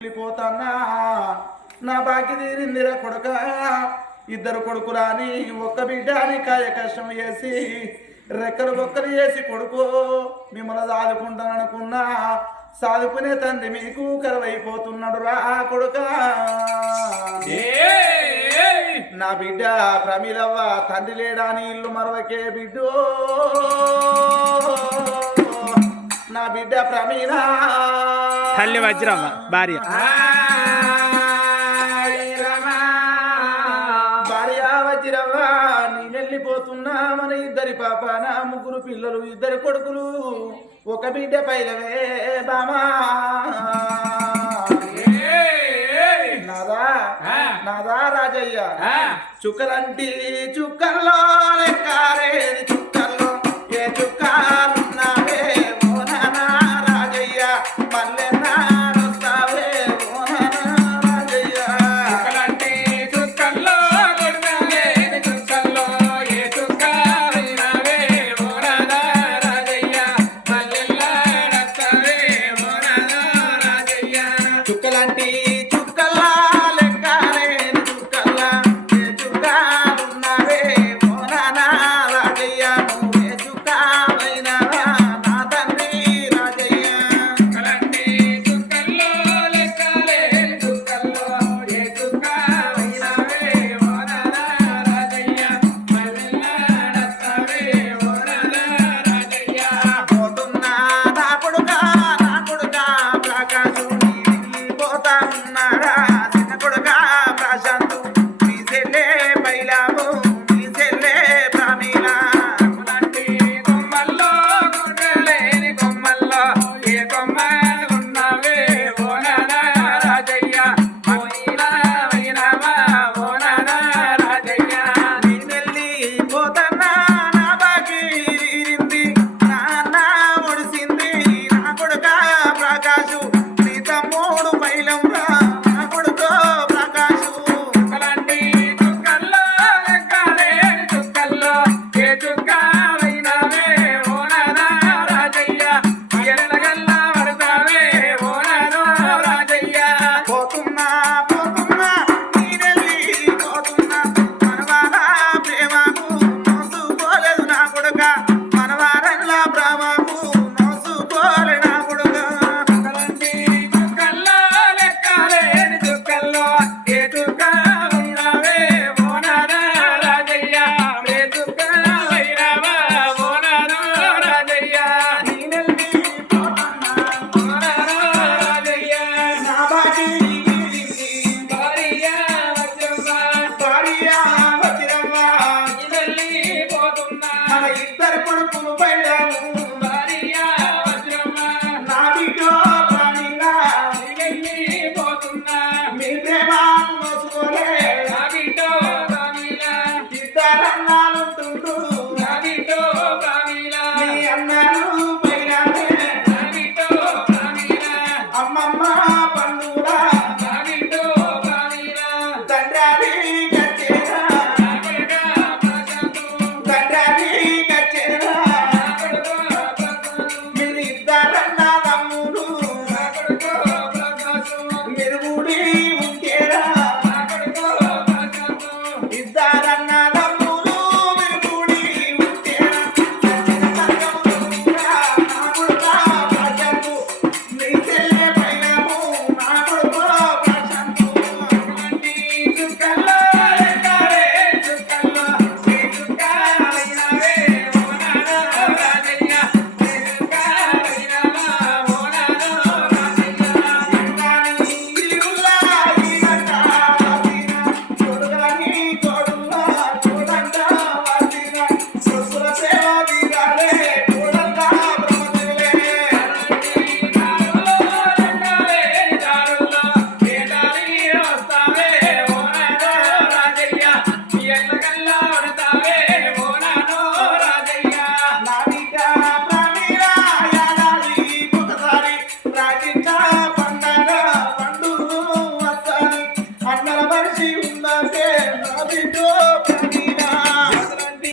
వెళ్ళిపోతానా నా బాకి తీరిందిరా కొడుక ఇద్దరు కొడుకురాని ఒక్క బిడ్డ అని కాయ కష్టం చేసి రెక్కలు బొక్కలు చేసి కొడుకు మిమ్మల్ని సాదుకుంటాను అనుకున్నా సాదుకునే తండ్రి మీకు కరువైపోతున్నాడు రా కొడుక నా బిడ్డ ప్రమిలవ్వ తండ్రి లేడాని ఇల్లు మరవకే బిడ్డో నా బిడ్డ ప్రమీల తల్లి వజ్రమ్మ భార్య భార్య వజ్రవ్వ నేను వెళ్ళిపోతున్నా మన ఇద్దరి పాప నా ముగ్గురు పిల్లలు ఇద్దరు కొడుకులు ఒక బిడ్డ పైలవే బామా నాదా నాదా రాజయ్య చుక్కలంటి చుక్కల్లో లెక్కారేది చుక్కల్లో ఏ చుక్కాలున్నావే Bye.